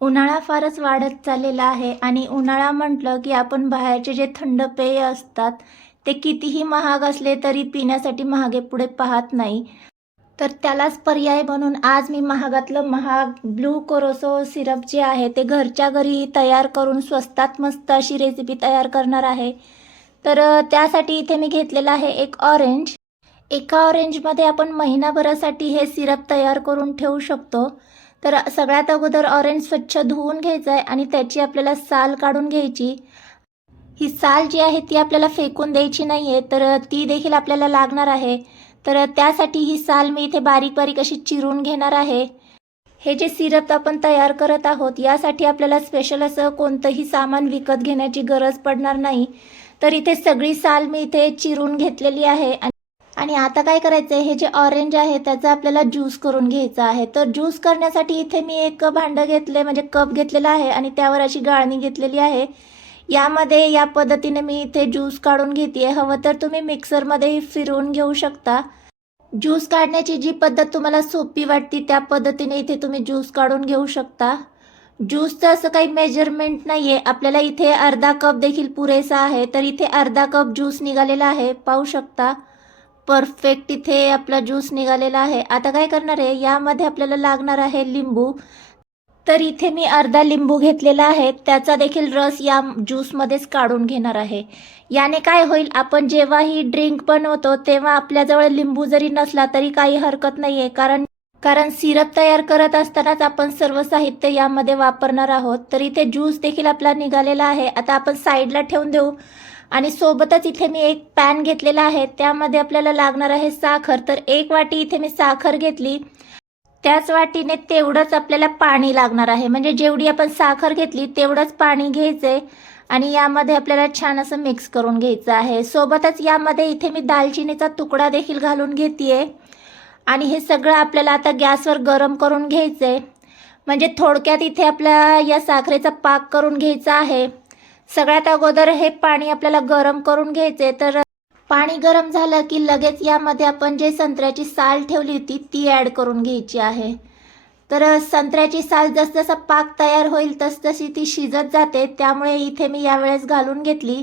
उन्हाळा फारच वाढत चाललेला आहे आणि उन्हाळा म्हटलं की आपण बाहेरचे जे थंड पेय असतात ते कितीही महाग असले तरी पिण्यासाठी महागे पुढे पाहत नाही. तर त्यालाच पर्याय म्हणून आज मी महागातलं महाग ब्लू कोरोसो सिरप जे आहे ते घरच्या घरी तयार करून स्वस्तात मस्त अशी रेसिपी तयार करणार आहे. तर त्यासाठी इथे मी घेतलेलं आहे एक ऑरेंज एका ऑरेंजमध्ये आपण महिनाभरासाठी हे सिरप तयार करून ठेवू शकतो. तर सगळ्यात अगोदर ऑरेंज स्वच्छ धुवून घ्यायचं आहे आणि त्याची आपल्याला साल काढून घ्यायची. ही साल जी आहे ती आपल्याला फेकून द्यायची नाही आहे तर ती देखील आपल्याला लागणार आहे. तर त्यासाठी ही साल मी इथे बारीक बारीक अशी चिरून घेणार आहे. हे जे सिरप आपण तयार करत आहोत यासाठी आपल्याला स्पेशल असं कोणतंही सामान विकत घेण्याची गरज पडणार नाही. तर इथे सगळी साल मी इथे चिरून घेतलेली आहे आणि आता काय करायचं आहे हे जे ऑरेंज आहे त्याचा आपल्याला ज्यूस करून घ्यायचा आहे. तर ज्यूस करण्यासाठी इथे मी एक भांडं घेतले म्हणजे कप घेतलेला आहे आणि त्यावर अशी गाळणी घेतलेली आहे. यामध्ये या पद्धतीने मी इथे ज्यूस काढून घेते हवं तर तुम्ही मिक्सरमध्येही फिरवून घेऊ शकता. ज्यूस काढण्याची जी पद्धत तुम्हाला सोपी वाटते त्या पद्धतीने इथे तुम्ही ज्यूस काढून घेऊ शकता. ज्यूसचं असं काही मेजरमेंट नाही आहे आपल्याला इथे अर्धा कप देखील पुरेसा आहे. तर इथे अर्धा कप ज्यूस निघालेला आहे. पाहू शकता. परफेक्ट इथे आपला ज्यूस निघालेला आहे. आता काय करणार आहे? यामध्ये आपल्याला लागणार आहे लिंबू. तर इथे मी अर्धा लिंबू घेतलेला आहे. त्याचा देखील रस या ज्यूसमध्येच काढून घेणार आहे. याने काय होईल? आपण जेव्हा ही ड्रिंक बनवतो तेव्हा आपल्याजवळ लिंबू जरी नसला तरी काही हरकत नाही आहे कारण कारण सिरप तयार करत असतानाच आपण सर्व साहित्य यामध्ये वापरणार आहोत. तर इथे ज्यूस देखील आपला निघालेला आहे. आता आपण साईडला ठेवून देऊ. आणि सोबतच इथे मी एक पॅन घेतलेला आहे. त्यामध्ये आपल्याला लागणार आहे साखर. तर एक वाटी इथे मी साखर घेतली. त्याच वाटीने तेवढंच आपल्याला पाणी लागणार आहे. म्हणजे जेवढी आपण साखर घेतली तेवढंच पाणी घ्यायचंय. आणि यामध्ये आपल्याला छान असं मिक्स करून घ्यायचं आहे. सोबतच यामध्ये इथे मी दालचिनीचा तुकडा देखील घालून घेते आणि हे सगळं आपल्याला आता गॅसवर गरम करून घ्यायचं आहे म्हणजे थोडक्यात इथे आपल्या या साखरेचा पाक करून घ्यायचा आहे. सगळ्यात अगोदर हे पाणी आपल्याला गरम करून घ्यायचे. तर पाणी गरम झालं की लगेच यामध्ये आपण जे संत्र्याची साल ठेवली होती ती ॲड करून घ्यायची आहे. तर संत्र्याची साल जसजसा पाक तयार होईल तसतशी ती शिजत जाते. त्यामुळे इथे मी यावेळेस घालून घेतली.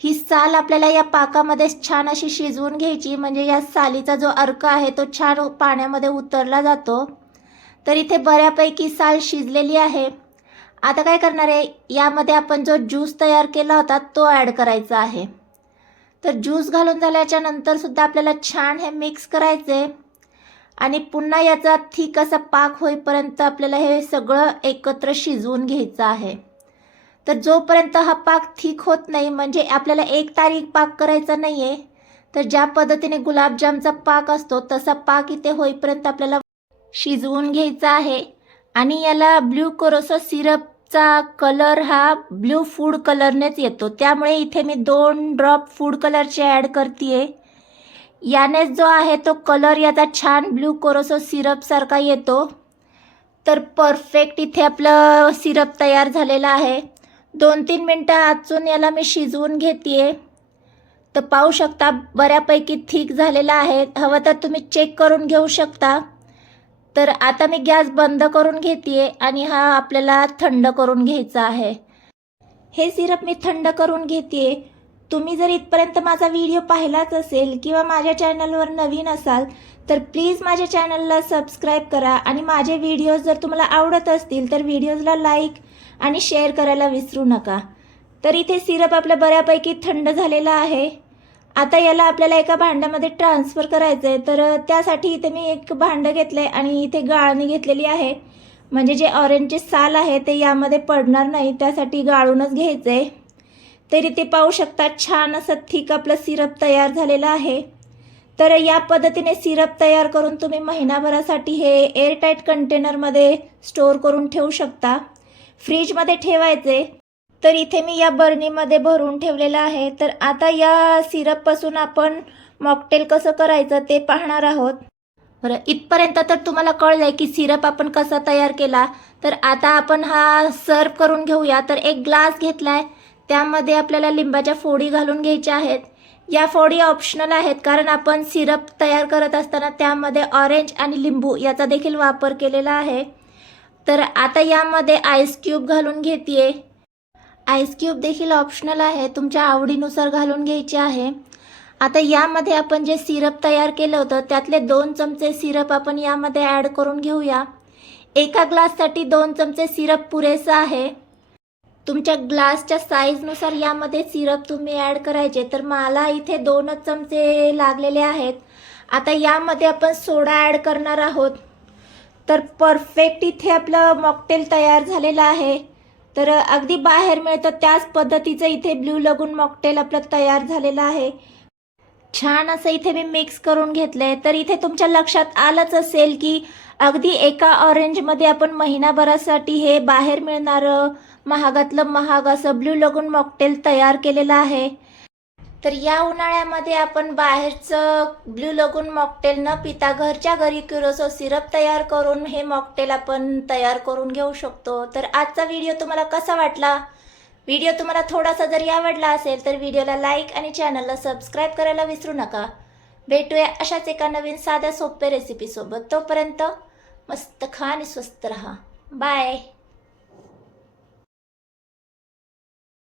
ही साल आपल्याला या पाकामध्ये छान अशी शिजवून घ्यायची. म्हणजे या सालीचा जो अर्क आहे तो छान पाण्यामध्ये उतरला जातो. तर इथे बऱ्यापैकी साल शिजलेली आहे. आता काय करणार आहे? यामध्ये आपण जो ज्यूस तयार केला होता तो ॲड करायचा आहे. तर ज्यूस घालून झाल्याच्या नंतरसुद्धा आपल्याला छान हे मिक्स करायचे आणि पुन्हा याचा थिक असा पाक होईपर्यंत आपल्याला हे सगळं एकत्र शिजवून घ्यायचं आहे. तर जोपर्यंत हा पाक थिक होत नाही म्हणजे आपल्याला एक तारीख पाक करायचा नाही आहे तर ज्या पद्धतीने गुलाबजामचा पाक असतो तसा पाक इथे होईपर्यंत आपल्याला शिजवून घ्यायचा आहे. आणि याला ब्ल्यू कोरोसो चा कलर हा ब्ल्यू फूड कलरनेच येतो. त्यामुळे इथे मी दोन ड्रॉप फूड कलरचे ॲड करते यानेच जो आहे तो कलर याचा छान ब्ल्यू कोरोसो सिरपसारखा येतो. तर परफेक्ट इथे आपलं सिरप तयार झालेला आहे. दोन तीन मिनटं आचून याला मी शिजवून घेते तर पाहू शकता बऱ्यापैकी थिक झालेला आहे. हवं तर तुम्ही चेक करून घेऊ शकता. तर आता मी गॅस बंद करून घेते आणि हा आपल्याला थंड करून घ्यायचा आहे. हे सिरप मी थंड करून घेते तुम्ही जर इथपर्यंत माझा व्हिडिओ पाहिलाच असेल किंवा माझ्या चॅनलवर नवीन असाल तर प्लीज माझ्या चॅनलला सबस्क्राईब करा आणि माझे व्हिडिओज जर तुम्हाला आवडत असतील तर व्हिडिओजला लाईक आणि शेअर करायला विसरू नका. तर इथे सिरप आपलं बऱ्यापैकी थंड झालेला आहे. आता याला आपल्याला एका भांड्यामध्ये ट्रान्सफर करायचं आहे तर त्यासाठी इथे मी एक भांडं घेतलं आहे आणि इथे गाळणी घेतलेली आहे. म्हणजे जे ऑरेंजचे साल आहे ते यामध्ये पडणार नाही. त्यासाठी गाळूनच घ्यायचं आहे ते पाहू शकता छान असं थिक आपलं सिरप तयार झालेलं आहे. तर या पद्धतीने सिरप तयार करून तुम्ही महिनाभरासाठी हे एअरटाईट कंटेनरमध्ये स्टोअर करून ठेवू शकता. फ्रीजमध्ये ठेवायचे तर इथे मी या बर्नीमध्ये भरून ठेवलेलं आहे. तर आता या सिरपपासून आपण मॉकटेल कसं करायचं ते पाहणार आहोत. बरं इथपर्यंत तर तुम्हाला कळलं आहे की सिरप आपण कसा तयार केला. तर आता आपण हा सर्व करून घेऊया. तर एक ग्लास घेतला आहे त्यामध्ये आपल्याला लिंबाच्या फोडी घालून घ्यायच्या आहेत. या फोडी ऑप्शनल आहेत कारण आपण सिरप तयार करत असताना त्यामध्ये ऑरेंज आणि लिंबू याचा देखील वापर केलेला आहे. तर आता यामध्ये आईस क्यूब घालून घेते आईस क्यूब देखील ऑप्शनल आहे. तुमच्या आवडीनुसार घालून घ्यायचे आहे. आता यामध्ये आपण जे सिरप तयार केलं होतं त्यातले दोन चमचे सिरप आपण यामध्ये ॲड करून घेऊया. एका ग्लाससाठी दोन चमचे सिरप पुरेसं आहे. तुमच्या ग्लासच्या साईजनुसार यामध्ये सिरप तुम्ही ॲड करायचे. तर मला इथे दोनच चमचे लागलेले आहेत. आता यामध्ये आपण सोडा ॲड करणार आहोत. तर परफेक्ट इथे आपलं मॉकटेल तयार झालेलं आहे. तर अगदी बाहेर मिळतं त्याच पद्धतीचं इथे ब्ल्यू लगून मॉकटेल आपलं तयार झालेलं आहे. छान असं इथे मी मिक्स करून घेतलंय. तर इथे तुमच्या लक्षात आलंच असेल की अगदी एका ऑरेंजमध्ये आपण महिनाभरासाठी हे बाहेर मिळणारं महागातलं महाग असं ब्ल्यू लगून मॉकटेल तयार केलेलं आहे. तर या उन्हाळ्यामध्ये आपण बाहेरचं ब्ल्यू लगून मॉकटेल न पिता घरच्या घरी क्युरोसो सिरप तयार करून हे मॉकटेल आपण तयार करून घेऊ शकतो. तर आजचा व्हिडिओ तुम्हाला कसा वाटला? व्हिडिओ तुम्हाला थोडासा जरी आवडला असेल तर व्हिडिओला लाईक आणि चॅनलला सबस्क्राईब करायला विसरू नका. भेटूया अशाच एका नवीन साध्या सोप्या रेसिपीसोबत तोपर्यंत मस्त खा आणि स्वस्त रहा. बाय